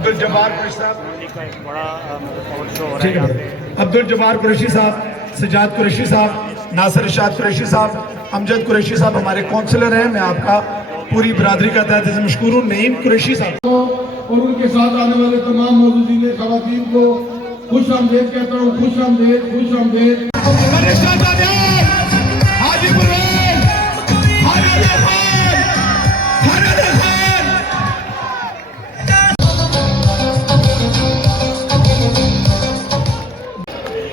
अब्दुल जब्बार कुरैशी साहब, का एक बड़ा शो हो रहा है यहाँ पे। अब्दुल जब्बार कुरैशी साहब, सजाद कुरैशी साहब, नासिर इरशाद कुरैशी साहब, अमजद कुरैशी साहब हमारे काउंसलर हैं। मैं आपका पूरी बरादरी का तहे दिल से मशकूर हूँ। नईम कुरैशी साहब और उनके साथ आने वाले तमाम मौजूदीन खवातीन को खुश आमदेद कहता हूँ। खुश आमदेद, खुश आमदेद।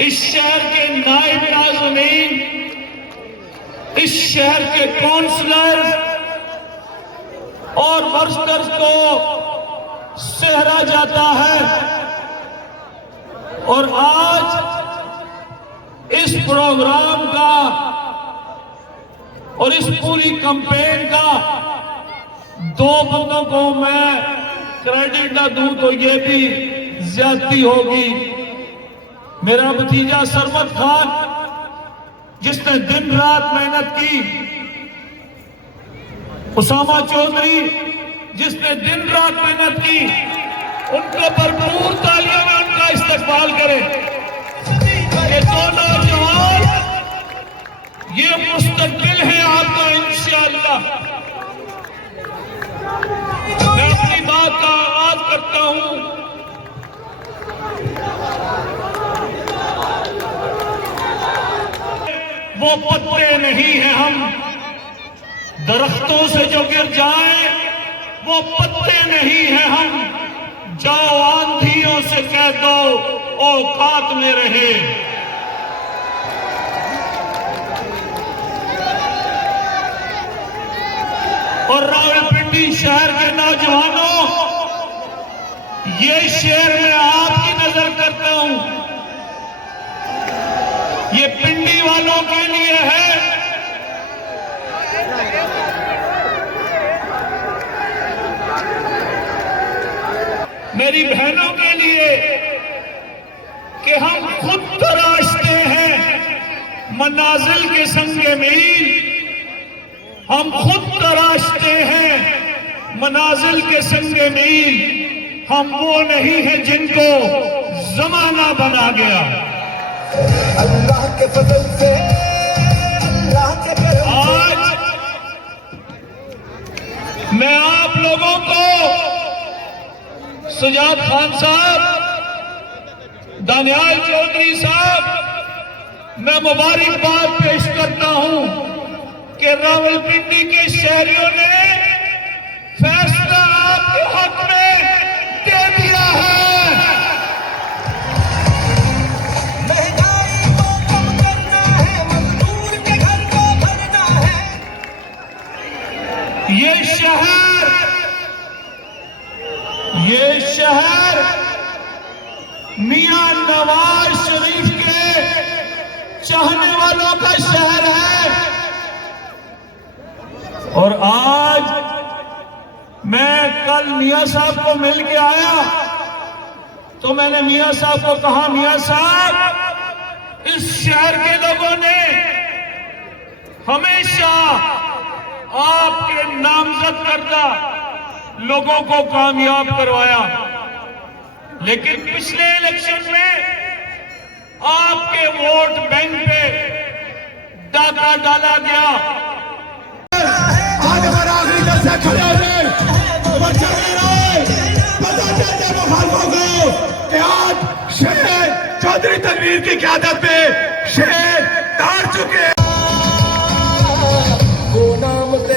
इस शहर के नायब नाज़मीन, इस शहर के काउंसलर और वर्कर्स को सहरा जाता है। और आज इस प्रोग्राम का और इस पूरी कैंपेन का दो बंदों को मैं क्रेडिट ना दूं तो ये भी ज्यादती होगी। मेरा भतीजा सरवत खान जिसने दिन रात मेहनत की, उसामा चौधरी जिसने दिन रात मेहनत की, उनको भरपूर तालियों में उनका इस्तकबाल करें। ये दोनों जवान ये मुस्तकबिल है आपका इंशाअल्लाह। मैं अपनी बात का आगाज करता हूं। वो पत्ते नहीं हैं हम, दरख्तों से जो गिर जाए वो पत्ते नहीं हैं हम। जाओ आंधियों से कह दो औकात में रहे। और रावलपिंडी शहर के नौजवानों, ये शेर मैं आपकी नजर करता हूं, ये पिंडी वालों के लिए है। मेरी बहनों के लिए कि हम खुद तराशते हैं मनाजिल के संगे मील, हम खुद तराशते हैं मनाजिल के संगे मील। हम वो नहीं हैं जिनको जमाना बना गया। अल्लाह के फजल से, अल्लाह के करम से। आज मैं आप लोगों को सजाद खान साहब, दानियाल चौधरी साहब, मैं मुबारकबाद पेश करता हूं कि रावलपिंडी के शहरियों ने फैसला आपके हक में दे दिया है। महंगाई को कम करना है, मजदूर के घर को भरना है। ये शहर मियां नवाज शरीफ के चाहने वालों का शहर है। और आज मैं कल मियां साहब को मिल के आया तो मैंने मियां साहब को कहा, मियां साहब, इस शहर के लोगों ने हमेशा आपके नामजद करदा लोगों को कामयाब करवाया, लेकिन पिछले इलेक्शन में आपके वोट बैंक पे डाका डाला गया। आज हमारा आखिरी दस से खड़े हुए पता चलता मुखालफों को कि आज शेर चौधरी तनवीर की क़यादत में शेर तार चुके हैं।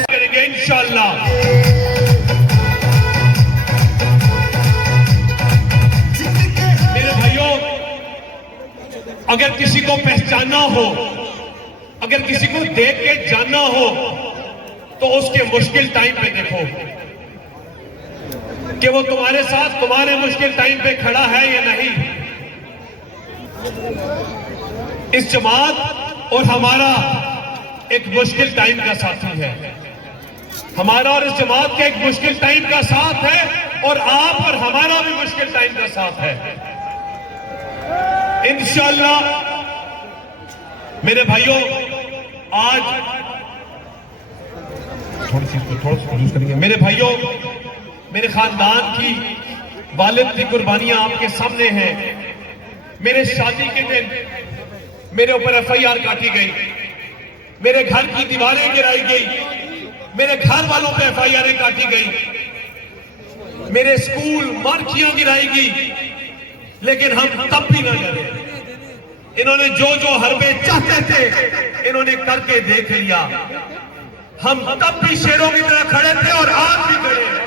करेंगे इंशाअल्लाह। मेरे भाइयों, अगर किसी को पहचानना हो, अगर किसी को देख के जानना हो तो उसके मुश्किल टाइम पे देखो कि वो तुम्हारे साथ तुम्हारे मुश्किल टाइम पे खड़ा है या नहीं। इस जमात और हमारा एक मुश्किल टाइम का साथी है, हमारा और इस जमात का एक मुश्किल टाइम का साथ है, और आप और हमारा भी मुश्किल टाइम का साथ है। इंशाअल्लाह मेरे भाइयों, आज थोड़ा सा करेंगे। मेरे भाइयों, मेरे खानदान की वालिद की कुर्बानियां आपके सामने हैं। मेरे शादी के दिन मेरे ऊपर FIR काटी गई, मेरे घर की दीवारें गिराई गई, मेरे घर वालों पे FIR काटी गई, मेरे स्कूल मार्कियां गिराई गई, लेकिन हम तब भी ना डरे। इन्होंने जो जो हरबे चाहते थे इन्होंने करके देख लिया। हम तब भी शेरों की तरह खड़े थे और आज भी खड़े हैं।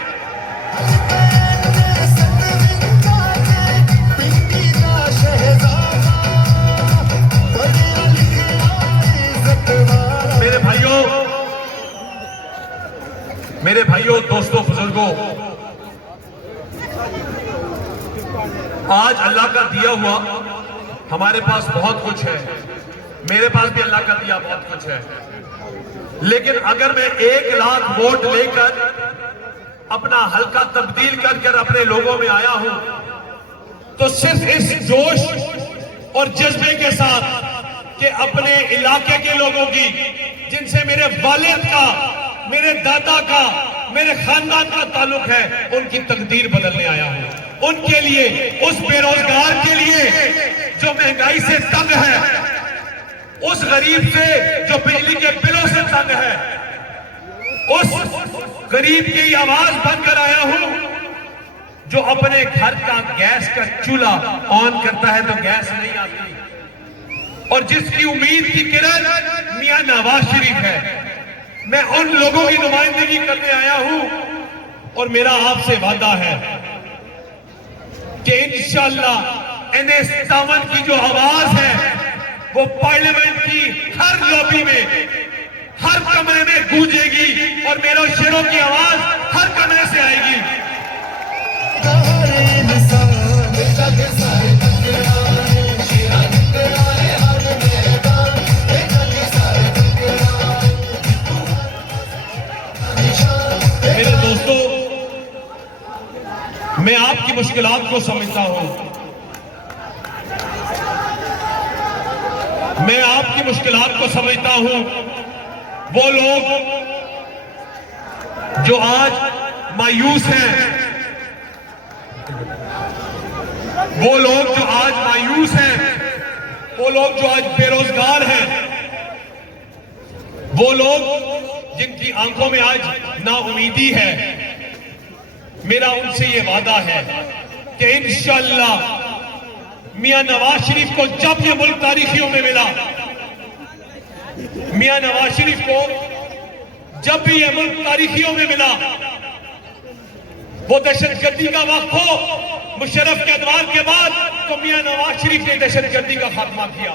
मेरे भाइयों, दोस्तों, बुजुर्गों, आज अल्लाह का दिया हुआ हमारे पास बहुत कुछ है। मेरे पास भी अल्लाह का दिया बहुत कुछ है, लेकिन अगर मैं 1 लाख वोट लेकर अपना हल्का तब्दील कर अपने लोगों में आया हूं, तो सिर्फ इस जोश और जज्बे के साथ कि अपने इलाके के लोगों की, जिनसे मेरे वालिद का, मेरे दादा का, मेरे खानदान का ताल्लुक है, उनकी तकदीर बदलने आया हूं। उनके लिए, उस बेरोजगार के लिए जो महंगाई से तंग है, उस गरीब से जो बिजली के बिलों से तंग है, उस गरीब की आवाज बनकर आया हूं जो अपने घर का गैस का चूल्हा ऑन करता है तो गैस नहीं आती, और जिसकी उम्मीद की किरण मियां नवाज शरीफ है। मैं उन लोगों की नुमाइंदगी करने आया हूं, और मेरा आपसे वादा है कि इंशाअल्लाह NS-57 की जो आवाज है वो पार्लियामेंट की हर लॉबी में, हर कमरे में गूंजेगी, और मेरे शेरों की आवाज हर कमरे से आएगी। मेरे दोस्तों, मैं आपकी मुश्किलात को समझता हूं, मैं आपकी मुश्किलात को समझता हूं। वो लोग जो आज मायूस हैं, वो लोग जो आज मायूस हैं, वो लोग जो आज बेरोजगार हैं, वो लोग जिनकी आंखों में आज नाउमीदी है, मेरा उनसे ये वादा है कि इंशाअल्लाह मियां नवाज शरीफ को जब ये मुल्क तारीखियों में मिला, मियां नवाज शरीफ को जब भी ये मुल्क तारीखियों में मिला, वो दहशतगर्दी का वक्त हो, मुशर्रफ के अदवार के बाद, तो मियां नवाज शरीफ ने दहशतगर्दी का खात्मा किया।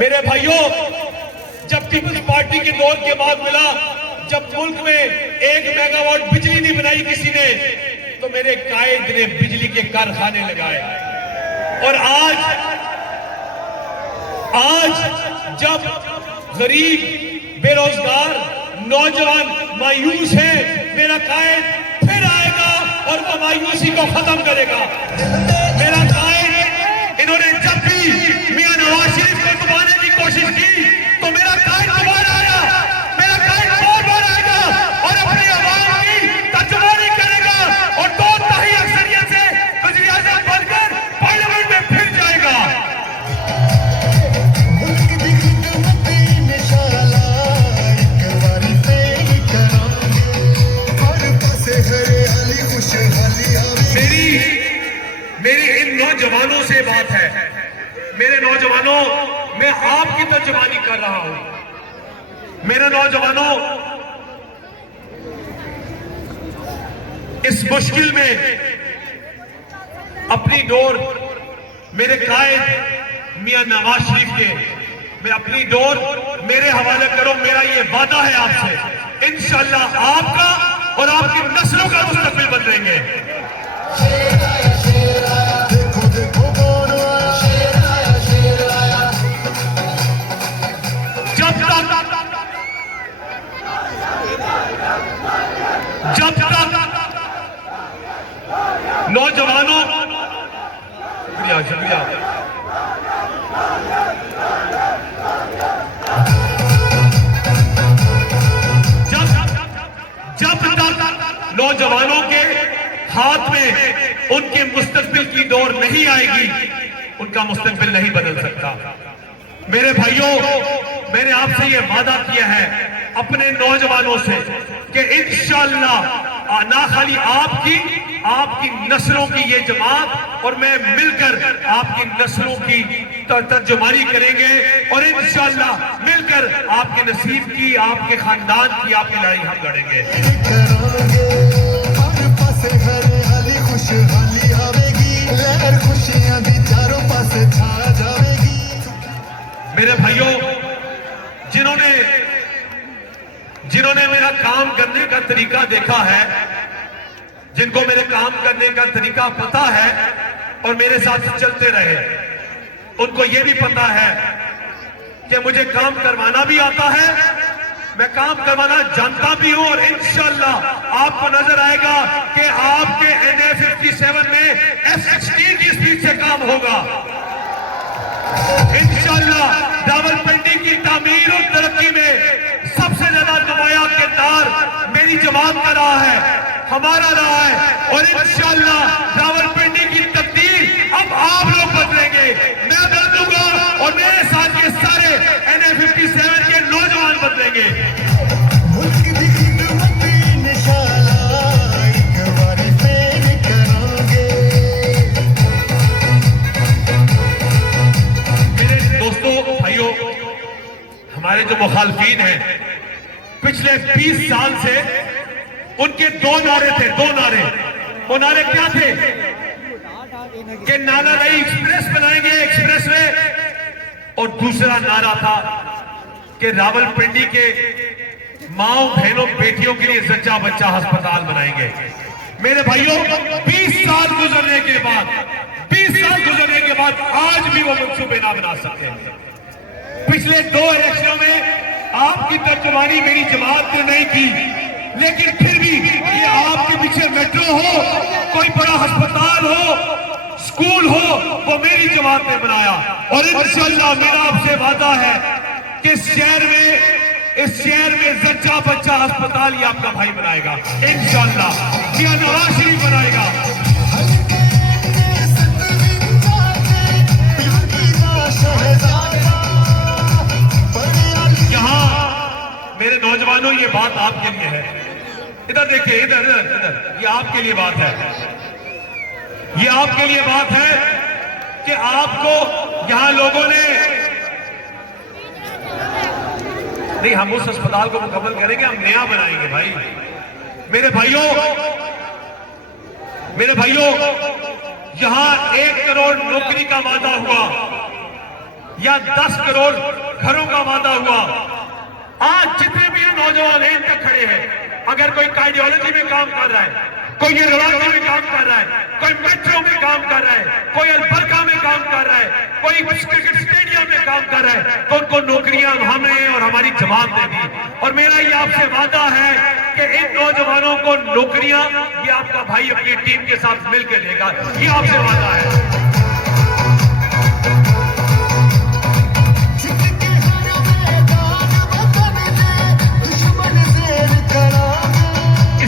मेरे भाइयों, जब पीपल्स पार्टी के दौर के बाद मिला, जब मुल्क में 1 मेगावाट बिजली नहीं बनाई किसी ने, तो मेरे कायद ने बिजली के कारखाने लगाए। और आज जब गरीब, बेरोजगार, नौजवान मायूस है, मेरा कायद फिर आएगा और वो मायूसी को खत्म करेगा। मेरा कायद, इन्होंने जब भी मियां नवाज शरीफ को दबाने की कोशिश की, तो मेरा कायद दोबारा आया, मेरा कायद और बार आएगा और अपनी आवाज की तर्जुमानी करेगा, और 2/3 अक्सरियत से वज़ीर आज़म बनकर पार्लियामेंट में फिर जाएगा। मेरी इन नौजवानों से बात है। मेरे नौजवानों, मैं आपकी तर्जुमानी कर रहा हूं। मेरे नौजवानों, इस मुश्किल में अपनी डोर, मेरे कायद मियां नवाज शरीफ के, मैं अपनी डोर मेरे हवाले करो। मेरा ये वादा है आपसे, इंशाअल्लाह आपका और आपकी नस्लों का मुस्तकबिल बदलेंगे। जब तक नौजवानों, शुक्रिया शुक्रिया, जब तक नौजवानों के हाथ में उनके मुस्तकबिल की डोर नहीं आएगी, उनका मुस्तकबिल नहीं बदल सकता। मेरे भाइयों, मैंने आपसे ये वादा किया है अपने नौजवानों से कि इंशाअल्लाह ना खाली आपकी नस्लों की ये जमात और मैं मिलकर आपकी नस्लों की तर्जुमानी करेंगे और इंशाअल्लाह मिलकर आपके नसीब की, आपके खानदान की, आपकी लड़ाई हम लड़ेंगे। हर पासे हरियाली खुशहाली आवेगी, लहर खुशियां भी चारों पासे छा जाएगी। मेरे भाइयों, जिन्होंने मेरा काम करने का तरीका देखा है, जिनको मेरे काम करने का तरीका पता है और मेरे साथ चलते रहे, उनको यह भी पता है कि मुझे काम करवाना भी आता है, मैं काम करवाना जानता भी हूं और इंशाअल्लाह आपको नजर आएगा कि आपके NA57 में F-16 की स्पीड से काम होगा। इंशाअल्लाह रावलपिंडी की तामीर और तरक्की में सबसे ज्यादा नुमाया किरदार मेरी जमात का रहा है, हमारा रहा है और इंशाअल्लाह रावलपिंडी की तकदीर अब आप लोग बदलेंगे, मैं बदलूंगा और मेरे साथ ये सारे NA57 के नौजवान बदलेंगे। मुल्क दी खिदमत इंशाअल्लाह एक बार फिर करोगे। मेरे दोस्तों, भाइयों, हमारे जो मुखालफीन हैं, पिछले 20 साल से उनके दो नारे थे, दो नारे। वो नारे क्या थे कि नाला नई एक्सप्रेस बनाएंगे, एक्सप्रेस वे, और दूसरा नारा था कि रावलपिंडी के माओ बहनों बेटियों के लिए सच्चा बच्चा अस्पताल बनाएंगे। मेरे भाइयों, 20 साल गुजरने के बाद आज भी वो मंसूबे ना बना सकते हैं। पिछले 2 इलेक्शनों में आपकी तर्जुमानी मेरी जमात ने नहीं की, लेकिन फिर भी ये आपके पीछे मेट्रो हो, कोई बड़ा अस्पताल हो, स्कूल हो, वो मेरी जमात ने बनाया और इंशाअल्लाह मेरा आपसे वादा है कि इस शहर में सच्चा बच्चा अस्पताल ये आपका भाई बनाएगा इंशाअल्लाह, ये नवाज शरीफ बनाएगा। मेरे नौजवानों, ये बात आपके लिए है। इधर देखिए, इधर इधर इधर, ये आपके लिए बात है, ये आपके लिए बात है कि आपको यहां लोगों ने नहीं, हम उस अस्पताल को मुकम्मल करेंगे, हम नया बनाएंगे भाई। मेरे भाइयों, यहां 1 करोड़ नौकरी का वादा हुआ या 10 करोड़ घरों का वादा हुआ। आज जितने भी नौजवान हैं, इन तक खड़े हैं, अगर कोई कार्डियोलॉजी में काम कर रहा है, कोई यूरोलॉजी में काम कर रहा है, कोई मेट्रो में काम कर रहा है, कोई अलबर्का में काम कर रहा है, कोई क्रिकेट स्टेडियम में काम कर रहा है, तो उनको नौकरियां हमने और हमारी जमात ने दी। और मेरा ये आपसे वादा है कि इन नौजवानों को नौकरियां ये आपका भाई अपनी टीम के साथ मिलकर देगा, ये आपसे वादा है।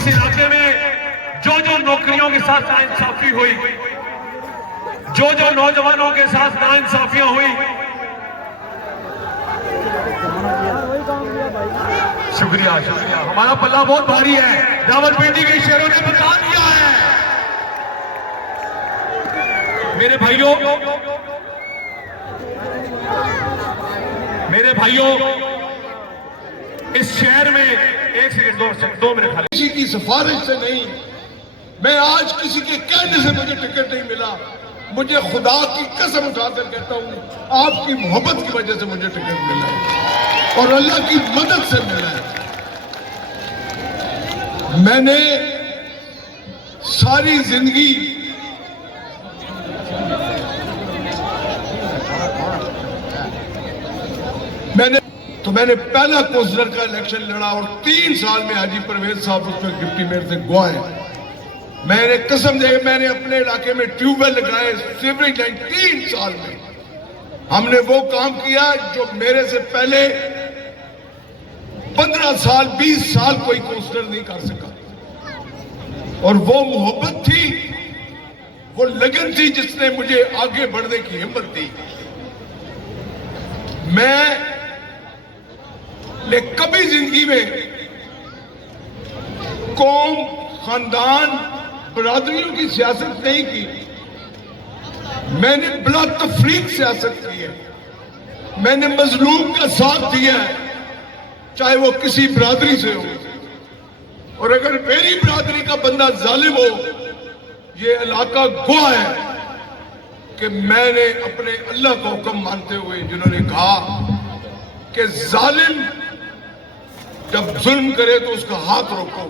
इलाके में जो नौकरियों के साथ नाइंसाफी हुई, जो नौजवानों के साथ नाइंसाफियां हुई, शुक्रिया, हमारा पल्ला बहुत भारी है, रावलपिंडी के शेरों ने बता दिया है। मेरे भाइयों, इस शहर में एक सेकंड, 2 मिनट खाली। किसी की सिफारिश से नहीं, मैं आज किसी के कहने से मुझे टिकट नहीं मिला, मुझे खुदा की कसम उठाकर कहता हूं, आपकी मोहब्बत की वजह से मुझे टिकट मिला है और अल्लाह की मदद से मिला है। मैंने सारी जिंदगी मैंने पहला कौंसलर का इलेक्शन लड़ा और 3 साल में हाजी परवेज साहब उसमें डिप्टी मेयर से गुआ है। मैंने कसम दे, मैंने अपने इलाके में ट्यूबवेल लगाए, सीवरेज लाइन 3 साल में हमने वो काम किया जो मेरे से पहले 15 साल 20 साल कोई कौंसलर नहीं कर सका। और वो मोहब्बत थी, वो लगन थी जिसने मुझे आगे बढ़ने की हिम्मत दी। मैंने कभी जिंदगी में कौम, खानदान, बरादरियों की सियासत नहीं की। मैंने बला तफरीक सियासत की है। मैंने मजलूम का साथ दिया है, चाहे वो किसी बरादरी से हो। और अगर मेरी बरादरी का बंदा जालिम हो, ये इलाका गवाह है कि मैंने अपने अल्लाह का हुक्म मानते हुए, जिन्होंने कहा कि जालिम जब जुल्म करे तो उसका हाथ रोको,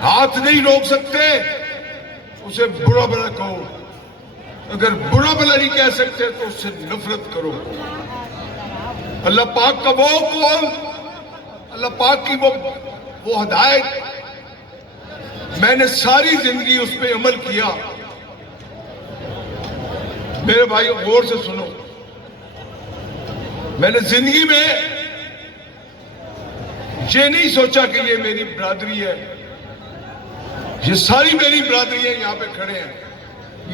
हाथ नहीं रोक सकते उसे बुरा भला कहो, अगर बुरा भला नहीं कह सकते तो उससे नफरत करो। अल्लाह पाक का वो कौल, अल्लाह पाक की वो हदायत, मैंने सारी जिंदगी उस पर अमल किया। मेरे भाइयों गौर से सुनो, मैंने जिंदगी में ये नहीं सोचा कि ये मेरी बरादरी है, ये सारी मेरी बरादरी है, यहां पे खड़े हैं।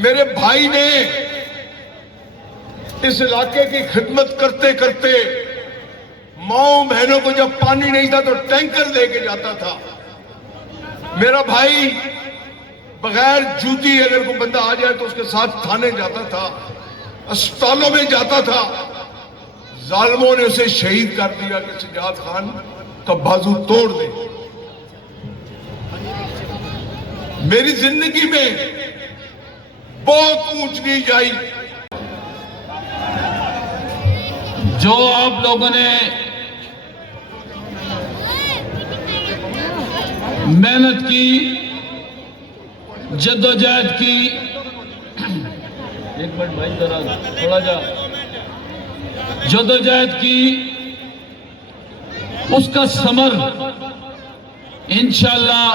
मेरे भाई ने इस इलाके की खिदमत करते करते माओ बहनों को जब पानी नहीं था तो टैंकर लेके जाता था। मेरा भाई बगैर जूती अगर कोई बंदा आ जाए तो उसके साथ थाने जाता था, अस्पतालों में जाता था। जालिमों ने उसे शहीद कर दिया कि सज्जाद खान का बाजू तोड़ दे। मेरी जिंदगी में बहुत ऊंच नीच आई। जो आप लोगों ने मेहनत की, जद्दोजहद की, एक मिनट भाई जरा थोड़ा जा, जद्दोजहद की, उसका समर इंशाअल्लाह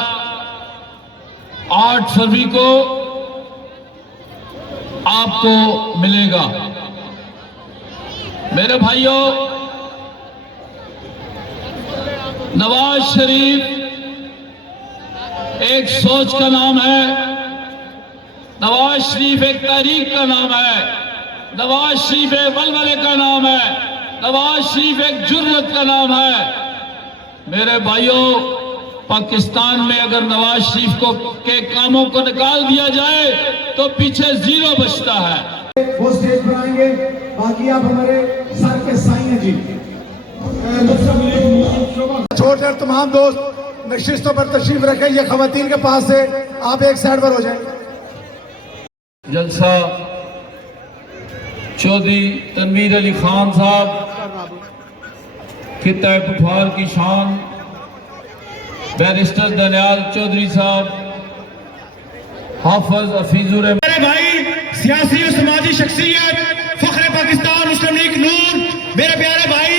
8 फरवरी को आपको मिलेगा। मेरे भाइयों, नवाज शरीफ एक सोच का नाम है, नवाज शरीफ एक तारीख का नाम है, नवाज शरीफ एक वलवले का नाम है, नवाज शरीफ एक जुर्रत का नाम है। मेरे भाइयों, पाकिस्तान में अगर नवाज शरीफ को के कामों को निकाल दिया जाए तो पीछे जीरो बचता है। वो स्टेज पर आएंगे, बाकी आप हमारे सर के साईं हैं जी। छोटे तमाम दोस्त नशिस्तों पर तशरीफ रखें, ये खवातीन के पास से आप एक साइड पर हो जाएं। जलसा चौधरी तनवीर अली खान साहब, खित्ता पठवार की शान बैरिस्टर दनियाल चौधरी साहब, हाफिज हफीजुर मेरे भाई सियासी और समाजी शख्सियत, फख्र पाकिस्तान मुस्लिम लीग नून, मेरे प्यारे भाई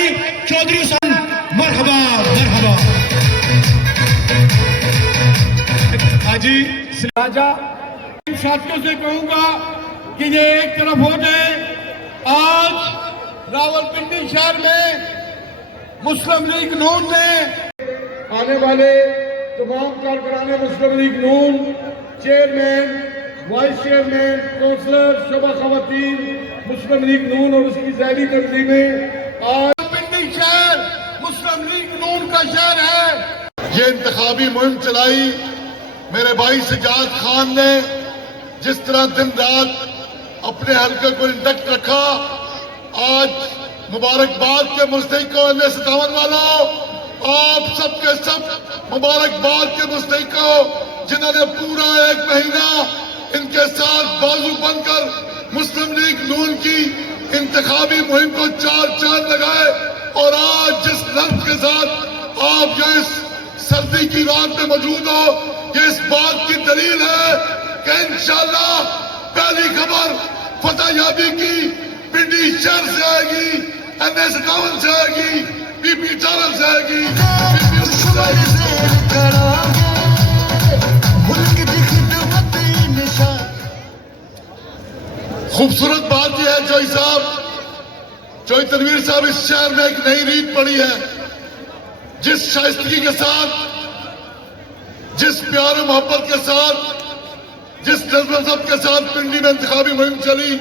चौधरी हुसैन, मरहबा मरहबा। हाजी राजा साथियों से कहूंगा कि ये एक तरफ हो जाए। आज रावलपिंडी शहर में मुस्लिम लीग नून ने आने वाले तमाम कारकुनाने मुस्लिम लीग नून, चेयरमैन, वाइस चेयरमैन, काउंसलर, शोबा खवातीन मुस्लिम लीग नून और उसकी ज़ैली तंजीमें, आज पिंडी शहर मुस्लिम लीग नून का शहर है। ये इंतखाबी मुहिम चलाई मेरे भाई सज्जाद खान ने, जिस तरह दिन रात अपने हल्के को इंटैक्ट रखा। आज मुबारकबाद के मुस्तहिक हो 57 वालों, आप सबके सब मुबारकबाद के मुस्तहिक हो, जिन्होंने पूरा 1 महीना इनके साथ बाजू बनकर मुस्लिम लीग नून की इंतखाबी मुहिम को 4 चांद लगाए। और आज जिस लफ्ज के साथ आप जो इस सर्दी की रात में मौजूद हो, ये इस बात की दलील है कि इंशाअल्लाह पहली खबर फतह याबी की पिंडी शहर से आएगी, NS51 से आएगी, PP 12 से आएगी, खूबसूरत बात यह है चौधरी साहब, चौधरी तनवीर साहब, इस शहर में एक नई रीत पड़ी है। जिस शाइस्तगी के साथ जिस प्यार और मोहब्बत के साथ, जिस जज्बा के साथ पिंडी में इंतखाबी मुहिम चली,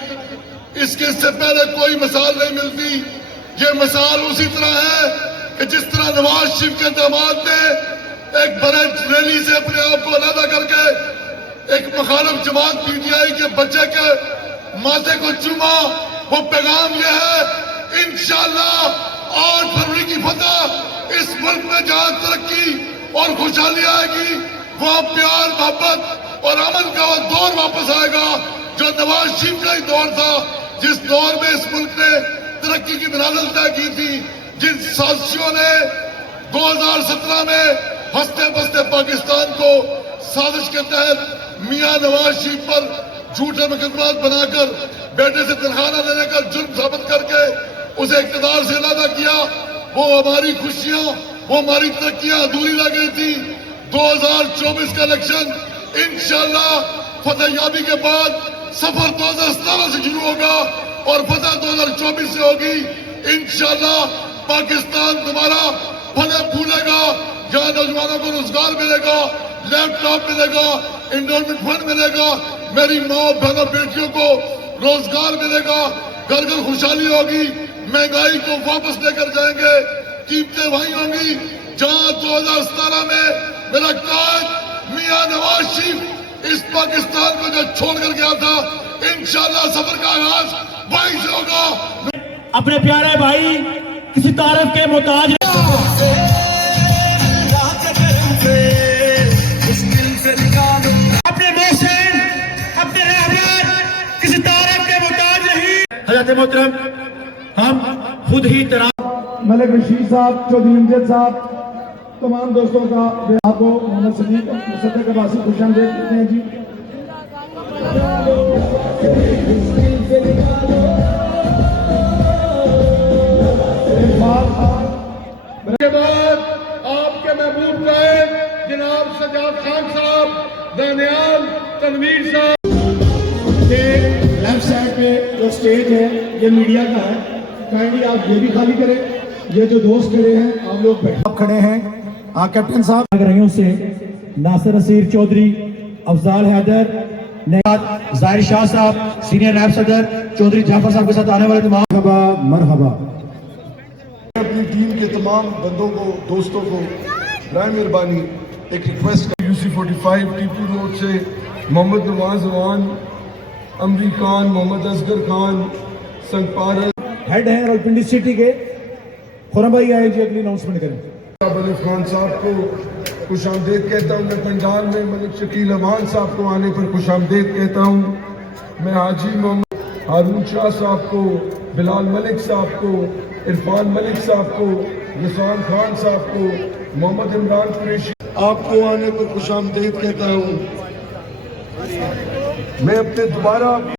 इसके इससे पहले कोई मिसाल नहीं मिलती। ये मिसाल उसी तरह है कि जिस तरह नवाज शरीफ के दामाद ने एक बड़े रैली से अपने आप को अलग करके एक मुखालिफ जमात पीटीआई के बच्चे के माथे को चूमा, वो पैगाम यह है इंशाअल्लाह 8 फरवरी की फतह इस मुल्क में जहां तरक्की और खुशहाली आएगी, वहां प्यार मोहब्बत और अमन का वो दौर वापस आएगा जो नवाज शरीफ का ही दौर था, जिस दौर में इस मुल्क ने तरक्की की मिसाल तय की थी, जिन साजिशों ने 2017 में हंसते बसते पाकिस्तान को साजिश के तहत मियां नवाज शरीफ पर झूठे मुकदमात बनाकर बेटे से तनख्वाह न लेने का जुर्म साबित करके उसे इख्तिदार से अलग किया। वो हमारी खुशियां, वो हमारी तरक्कियां अधूरी रह गई थी। 2024 का इलेक्शन इंशाअल्लाह फतेहयाबी के बाद सफर 2017 से शुरू होगा और फतह 2024 से होगी। इंशाअल्लाह पाकिस्तान दोबारा फले फूलेगा, जहां नौजवानों को रोजगार मिलेगा, लैपटॉप मिलेगा, इंडोमेंट फंड मिलेगा, मेरी माँ बहनों बेटियों को रोजगार मिलेगा, घर घर खुशहाली होगी, महंगाई को वापस लेकर जाएंगे, कीमतें वही होंगी जहां 2017 में मेरा कायद मियां नवाज शरीफ इस पाकिस्तान को जो छोड़ कर गया था, इंशाअल्लाह सफर का आगाज वहीं से होगा। अपने प्यारे भाई किसी तारीफ के मोहताज अपने मोहसिन, अपने रहबर किसी तारीफ के मोहताज नहीं। हज़रत मोहतरम हम खुद ही मलिक रशीद साहब, चौधरी अमजद साहब, तमाम दोस्तों का आपको मोहम्मद सदीक मुसद्दक अब्बासी खुशामदीद कहते हैं जी। के बाद आपके महबूब कायद जनाब सजाद खान साहब, दानियाल तनवीर साहब के लेफ्ट साइड पे जो स्टेज है ये मीडिया का है, काइंडली आप ये भी खाली करें। ये जो दोस्त खड़े हैं आप लोग बैठे, आप खड़े हैं। कैप्टन साहब रहियों से नासिर नसीर चौधरी, अफजाल हैदर, जाहिर शाह साहब, सीनियर नायब सदर चौधरी जाफर साहब के साथ आने वाले तमाम मरहबा। अपनी टीम के तमाम बंदों को, दोस्तों को बराए मेहरबानी एक रिक्वेस्ट UC45 टीपू रोड से मोहम्मद नवाज अवान, अमरी खान, मोहम्मद असगर खान, संगपारा हेड हैं रावलपिंडी सिटी के। खुरम भाई आए जी, अगली अनाउंसमेंट करें। मलिक खान साहब को खुश आमदेद कहता हूँ। मैं पंडाल में मलिक शकील अमान साहब को आने पर खुश आमदेद कहता हूँ। मैं हाजी मोहम्मद हारून शाह साहब को, बिलाल मलिक साहब को, इरफान मलिक साहब को, निशान खान साहब को, मोहम्मद इमरान कुरैशी आपको आने पर खुश आमदेद कहता हूँ। मैं अपने दोबारा